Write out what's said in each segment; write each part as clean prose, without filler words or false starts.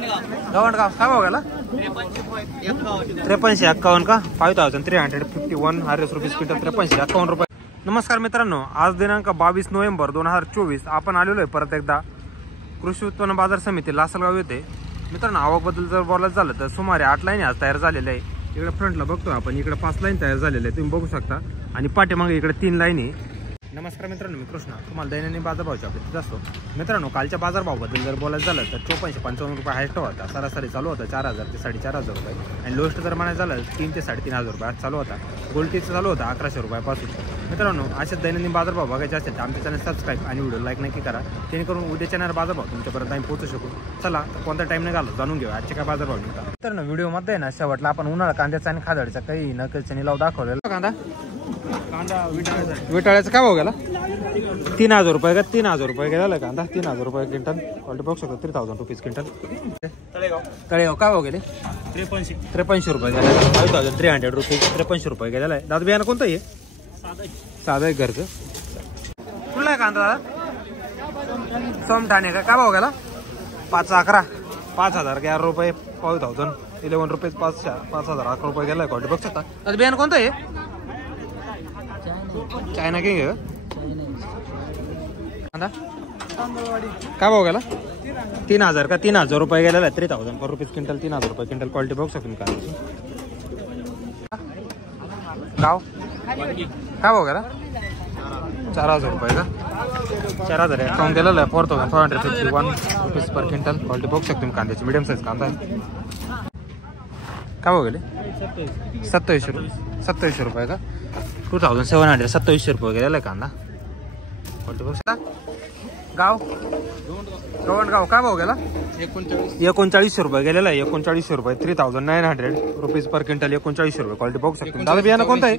गवंडगाव काय भाव गेला 5351 का 5351 रुपीज क्विंटल 5351 रुपये। नमस्कार मित्रांनो, आज दिनांक 22 नोव्हेंबर 2024 आपण आलेलो आहे परत एकदा कृषी उत्पन्न बाजार समिती लासलगाव येथे। मित्रांनो, आवकबद्दल जर बोलायचं झालं तर सुमारे 8 लाईन आज तयार झालेल्या आहे। इकडे फ्रंटला बघतो आपण, इकडे 5 लाईन तयार झालेल्या आहे, तुम्ही बघू शकता, आणि पाठीमागे इकडे 3 लाईन आहे। नमस्कार मित्रांनो, मी कृष्णा, तुम्हाला दैनंदिन बाजारभावाची अपडेट असतो। मित्रांनो, कालच्या बाजारभावाबद्दल जर बोलायचं झालं तर 5455 रुपये हायस्ट होता, सरासरी चालू होता 4000 ते 4500 रुपये, आणि लोएस्ट जर म्हणायचं झालं 3 ते 3500 रुपये आज चालू होता। गोल्डीचं चालू होता 1100 रुपयापासून। मित्रांनो, असेच दैनंदिन बाजारभाव बघायचे असेल तर आमच्या चॅनल सबस्क्राईब आणि व्हिडिओ लाईक नक्की करा, जेणेकरून उद्याच्या येणारा बाजारभाव तुमच्यापर्यंत आम्ही पोहोचू शकू। चला तर कोणता टाइम नाही घालत, जाणून घेऊ आजचे काय बाजारभाव मिळतात। मित्रांनो, व्हिडिओमध्ये ना शेवटला आपण उन्हाळा कांद्याचा आणि खादडचा काही नकळीचे निलाव दाखवलेला। कांदा विटाळ्याचा काय भाव गेला 3000 रुपये का 3000 रुपये गेला कांदा 3000 रुपये क्विंटल। क्वालिटी बघू शकतो 3000 रुपीज क्विंटल। तळेगाव काय भाव गेले 53 रुपये गेला 5300 रुपीज 53 रुपये गेलेला आहे। दादा बियाणं कोणतं आहे? साधं आहे घरचं। कुठला आहे कांदा दादा? सोमठाणे का काय भाव गेला 511 5011 रुपये 5011 रुपये 5011 रुपये गेला। क्वालिटी बघू शकता। दादा बियाणं कोणतं आहे? चायना किंग आहे कांदा काय भाव गेला 3000 का 3000 रुपये गेलेला आहे 3000 रुपीज क्विंटल 3000 रुपये क्विंटल। क्वालिटी बघू शकतो कांद्याची। गाव काय भाव गेला 4000 रुपये का 4000 अकाउंट गेलेला आहे 4551 रुपीज पर क्विंटल। क्वालिटी बघू शकतो कांद्याची, मीडियम साईज कांदा आहे। काय भाव गेले 2700 रुपये का 2700 2700 रुपये गेलेला आहे कांदा। क्वालिटी बघू शकता। गाव गवंडगाव काय भाव गेला 3900 रुपये गेलेला आहे 3900 रुपये 3900 रुपीज पर क्विंटल 3900 रुपये। क्वालिटी बघू शकतो। दादा बियाणं कोणतं आहे?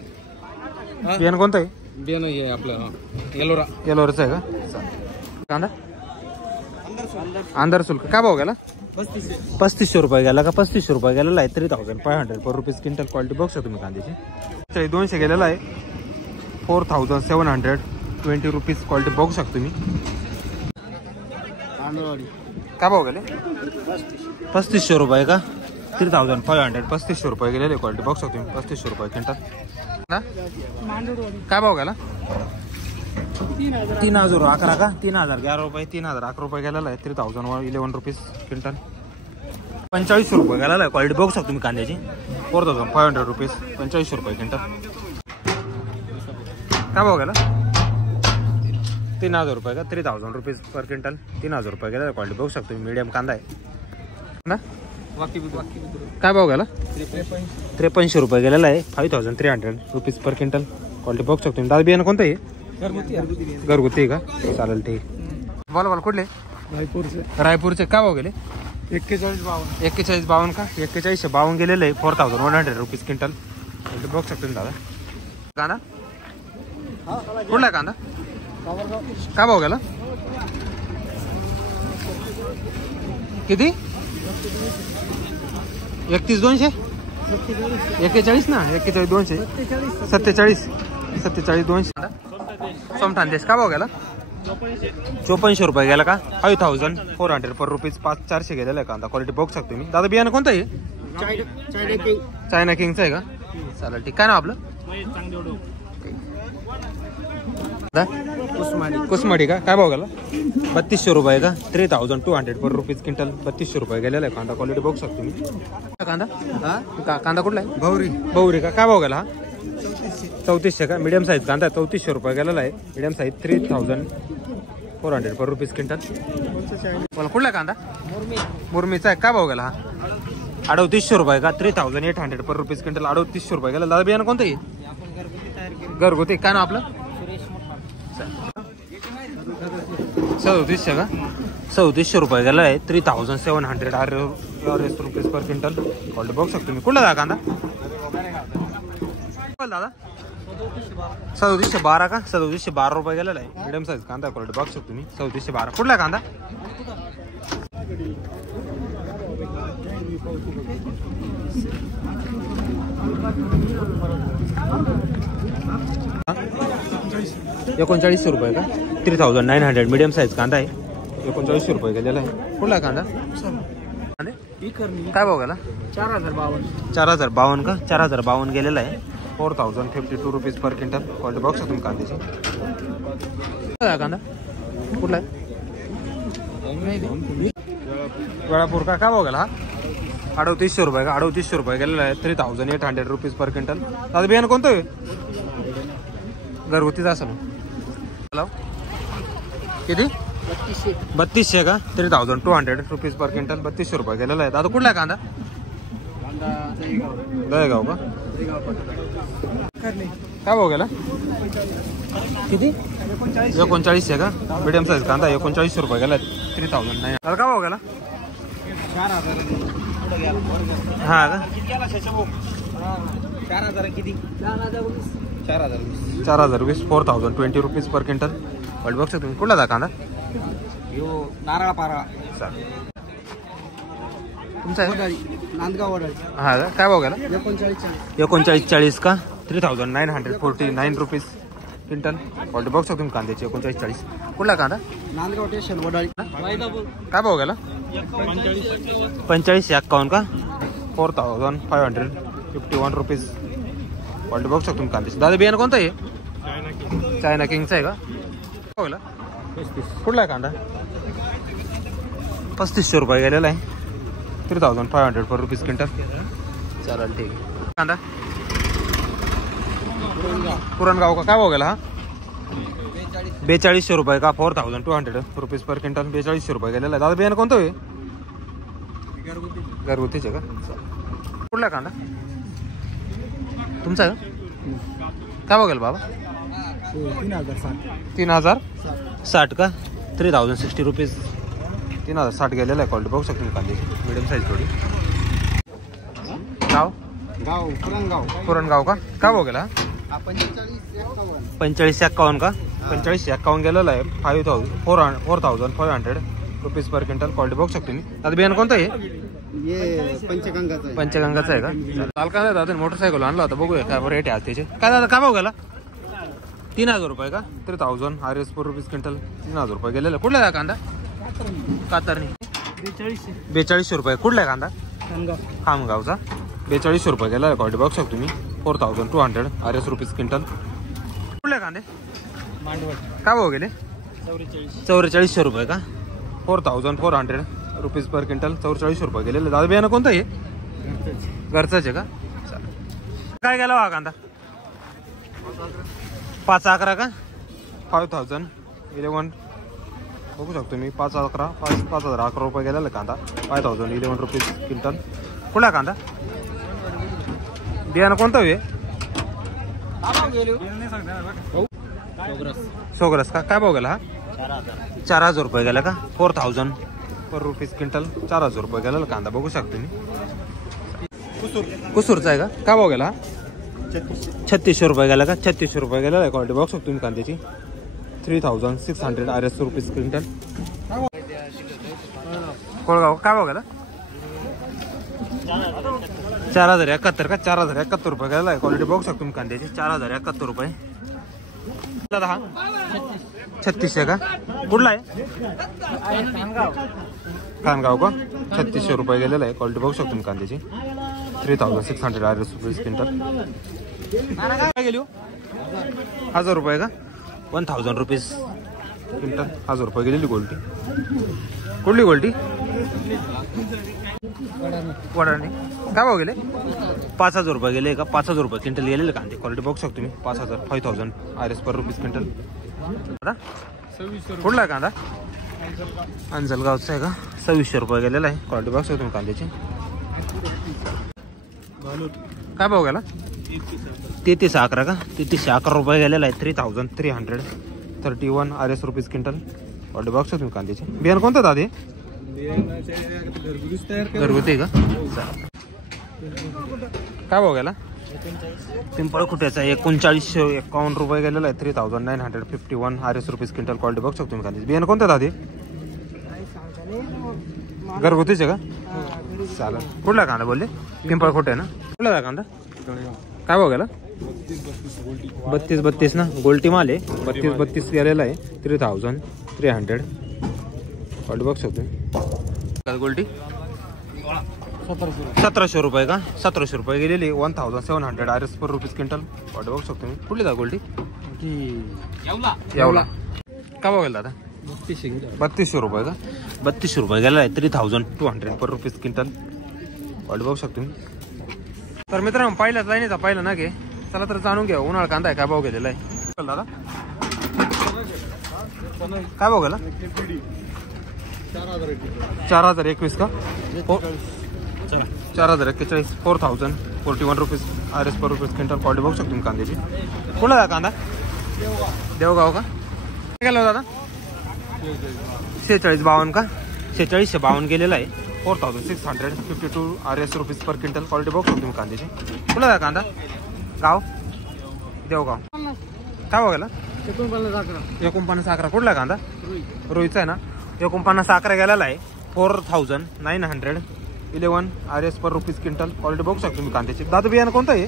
बियाणं कोणतं आहे? बियाणं हे आपलं येलोराचं आहे का कांदा? अंदर शुल्क काय भाव गेला 3500 रुपये गेला का 3500 रुपये गेलेला आहे 3500 पर रुपीज क्विंटल। क्वालिटी बघू शकतो तुम्ही कांद्याची। 200 गेलेला आहे 4720 रुपीज। क्वालिटी बघू शकतो तुम्ही। काय भाव गेले 3500 रुपये का 3500 3500 रुपये गेलेले। क्वालिटी बघू शकतो तुम्ही 3500 रुपये क्विंटल। काय भाव गेला 3011 का 3011 रुपये 3011 रुपये गेलेला आहे 3011 रुपीज क्विंटल। 4500 रुपये गेलेला आहे। क्वालिटी बघू शकतो तुम्ही कांद्याची 4500 रुपीज 4500 रुपये क्विंटल। काय भाव गेला 3000 रुपये का 3000 रुपीज पर क्विंटल 3000 रुपये गेला। क्वालिटी बघू शकतो तुम्ही, मीडियम कांदा आहे ना। काय भाव गेला 5300 रुपये गेलेला आहे 5300 रुपीज पर क्विंटल। क्वालिटी बघू शकतो तुम्ही। दादा बियाणं कोणतं आहे? घरगुती का चालेल, ठीक। बोला कुठले? रायपूरचे काय भाव गेले 4152 का 4152 गेलेले आहे 4100 रुपीज क्विंटल। क्वालिटी बघू शकतो तुम्ही। दादा कांदा कुठला आहे कांदा? काय भाव गेला किती 31200 41 ना 41200 47 200 सोमठाण देश काय भाव गेला 5400 रुपये गेला का 5400 पर रुपीज 5400 गेलेला आहे कांदा। क्वालिटी बघू शकतो मी। दादा बियाणं कोणतं आहे? चायना किंगचं आहे का चालेल, ठीक। काय ना आपलं कुसमाडी का काय भाव गेला 3200 रुपये का 3200 पर रुपीज क्विंटल 3200 रुपये गेलेला आहे कांदा। क्वालिटी बघू शकतो मी। कांदा कांदा कुठला आहे? भौरी का काय भाव गेला 3400 का मीडियम साईज कांदा 3400 रुपये गेलेला आहे मीडियम साईज 3400 पर रुपीज क्विंटल। मला कुठला कांदा मुरमीचा आहे काय भाव गेला 3800 रुपये का 3800 पर रुपीज क्विंटल 3800 रुपये गेला। दादा बियाणं कोणतं आहे? घरगुती काय ना आपलं 3700 का 3700 रुपये गेला आहे 3700 रुपीज पर क्विंटल। क्वालिटी बघू शकतो मी। कुठला कांदा दादा 3712 का 3712 रुपये गेलेला आहे मीडियम साईज कांदा। क्वालिटी बघू शकतो तुम्ही 3712। कुठला कांदा 3900 रुपये का 3900 मीडियम साईज कांदा आहे 3900 रुपये गेलेला आहे। कुठला कांदा काय भाव गेला? 4052. 4052 का? 4052 गेलेला आहे. 4052 रुपीज पर क्विंटल. क्वालिटी बघू शकतो तुम्ही कांद्याची. कांदा कुठला आहे? वेळापूर का? काय भाव गेला? 3800 रुपये का? 3800 रुपये गेलेला आहे. 3800 रुपीज पर क्विंटल. दादा बियाणं कोणतं आहे? घरगुतीच असेल. किती? 3200 का? 3200 रुपीज पर क्विंटल. 3200 रुपये गेलेला आहे. दादा कुठला आहे कांदा? दहेगाव का? काय भाव गेला? किती? 3900 का? मीडियम साईज कांदा 3900 रुपये गेला. 3000 नाही. काय भाव गेला? 4000. हा का? 4000 किती? 4020. 4020 4020 रुपीज पर क्विंटल. वाट बघ तुम्ही. कुठला दा कांदा? नारळा पारा. तुमचा आहे? नांदगाव वडाळी. हा का? काय भाव गेला? 3940 का? 3949 रुपीज क्विंटल. क्वालिटी बघू शकतो तुम्ही कांद्याची. 3940. कुठला कांदा? नांदगाव स्टेशन वडाळी. काय भाव गेला? 4551 का? 4551 रुपीज. क्वालिटी बघू शकतो तुम्ही कांद्याची. दादा बियाणं कोणतं आहे? चायना किंगचं आहे का? भाव गेला? कुठला आहे कांदा? 3500 रुपये गेलेला आहे. 3500 पर रुपीज क्विंटल. चालेल ठीक आहे. कांदा पुरणगाव का? काय भाव गेला? हा 4200 रुपये का? 4200 रुपीज पर क्विंटल. 4200 रुपये गेलेला आहे. दादा बियाणं कोणतं आहे? घरगुतीचे का? कुठला कांदा तुमचा आहे? काय भाव गेला बाबा? 3060 का? 3060 रुपीज. 3060 गेलेला आहे. क्वालिटी बघू शकतो तुम्ही कांद्याची. मिडियम साईज थोडी. पुरणगाव का? काय भाव गेला? 4551 का? 4551 गेलेला आहे. 4500 रुपीज पर क्विंटल. क्वालिटी बघू शकतो मी. आता बियाणं कोणतं आहे? पंचगंगाचं आहे का? काल काय दादा मोटरसायकल आणला होता. बघूया काय रेट आहे आज त्याचे. काय दादा काय भाव गेला? 3000 रुपये का? 3000 RS पर रुपीज क्विंटल. 3000 रुपये गेलेला. कुठला आहे कांदा? कातरणी. 4200 रुपये. कुठला आहे कांदा? खामगावचा. 4200 रुपये गेला. क्वालिटी बघू शकतो तुम्ही. 4200 RS रुपीज क्विंटल. कुठले कांदे? काय भाव गेले? 4400 रुपये का? 4400 रुपीज पर क्विंटल. 4400 रुपये गेलेले. दादा बियाणं कोणतं आहे? घरचंच आहे का? काय गेला हा कांदा? 511 का? 5011 बघू शकतो मी. 5011 रुपये गेलेला कांदा. 5011 रुपीज क्विंटल. कुठला कांदा? बियाणं कोणतं आहे? सोगरस का? काय भाव गेला? 4000 रुपये गेला का? 4000 पर रुपीज क्विंटल. 4000 रुपये गेला कांदा. बघू शकतो मी. कुसूरचा आहे का? काय भाव गेला? 3600 रुपये गेला का? 3600 रुपये गेला. क्वालिटी बघू शकतो तुम्ही कांद्याची. 3600 RS रुपीज क्विंटल. कोळगाव काय भाव गेला? 4071 का? 4071 रुपये गेला. क्वालिटी बघू शकतो तुम्ही कांद्याची. 4071 रुपये. दादा हा 3600 का? कुठला आहे? खानगाव का? 3600 रुपये गेलेला आहे. क्वालिटी बघू शकतो तुम्ही कांद्याची. 3600 RS रुपीज क्विंटल. काय गेली? 1000 रुपये का? 1000 रुपीज क्विंटल. 1000 रुपये गेलेली गोल्टी. कुठली गोल्टी? वडाणी. काय भाव गेले? 5000 रुपये गेले का? 5000 रुपये क्विंटल गेलेले कांदे. क्वालिटी बघू शकतो तुम्ही. 5000 RS पर रुपीज क्विंटल. कुठला आहे कांदा? अंजलगावचा आहे का? 2600 रुपये गेलेला आहे. क्वालिटी बघू शकतो तुम्ही कांद्याची. काय भाव गेला? 3311 का? 3311 रुपये गेलेला आहे. 3331 RS रुपीज क्विंटल. क्वालिटी बघू शकतो तुम्ही कांद्याची. बियाणं कोणतं दादा? घरगुती का? काय भाव गेला? पिंपळ खुट्याचा 3951 रुपये गेलेला आहे. 3951 RS रुपीज क्विंटल. क्वालिटी बघू शकतो तुम्ही कांद्याची. बियाणं कोणतं दादा? घरगुतीचे का? चालेल. कुठला कांदा बोलले? पिंपळ खोटे ना? कुठला कांदा? काय भाव गेला? 32 ना? गोल्टी माल आहे. 32 गेलेला आहे. 3300 क्वालिटी बघू शकतो. गोल्टी 1700 रुपये का? 1700 रुपये गेलेली 1700 RS पर रुपीज क्विंटल. वाट बघू शकतो मी. कुठली जा गोल्टी? येवला. का बघेल दादा? 3200 रुपये का? 3200 रुपये गेला आहे. 3200 पर रुपीज क्विंटल. वाट बघू शकतो मी. तर मित्रांनो पहिल्याच लाईनीचा पहिला ना घे. चला तर जाणून घ्या उन्हाळा कांदा आहे काय भाव गेलेला आहे दादा. काय भाव गेला? 4021 का? 4041 4041 रुपीज RS पर रुपीज क्विंटल. क्वालिटी बघू शकतो तुम्ही कांद्याची. कुठला आहे कांदा? देवगाव का? काय गेला दादा? 4652 का? 4652 गेलेला आहे. 4652 RS rupees per quintal. Quality बघू शकतो तुम्ही कांद्याची. कुठला आहे कांदा? गाव देवगाव. काय बघायला? 4911 कुठला कांदा? रोईचा आहे ना. 4911 गेलेला आहे. 4911 RS पर रुपीज क्विंटल. क्वालिटी बघू शकतो तुम्ही कांद्याची. दादा बियाणं कोणतं आहे?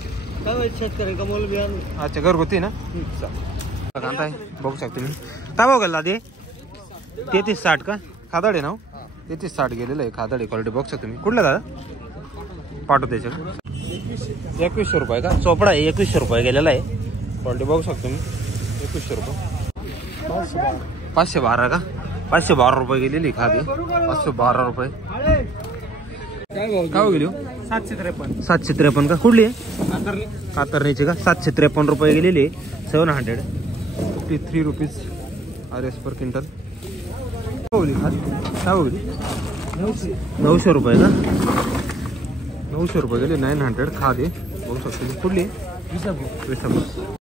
अच्छा घरगुती ना. कांदा आहे बघू शकतो तुम्ही. काय भाव गेला दादी? 3360 का? खादाड आहे ना. 3360 गेलेलं आहे खादाड. क्वालिटी बघू शकतो तुम्ही. कुठला दादा? पाठवते 2100 रुपये का? चोपडा आहे 2100 रुपये गेलेला आहे. क्वालिटी बघू शकतो मी. 2100 रुपये. 512 का? 512 रुपये गेलेली खादी. 512 रुपये. काय हो गेली? 753 का? कुठली आहे? कातरणीची का? 753 रुपये गेलेली. 753 रुपीज RS पर क्विंटल. काय हो गेली? 900 रुपये का? 900 रुपये गेले. 900 खादी बघू शकतो. कुठली? विसापूर.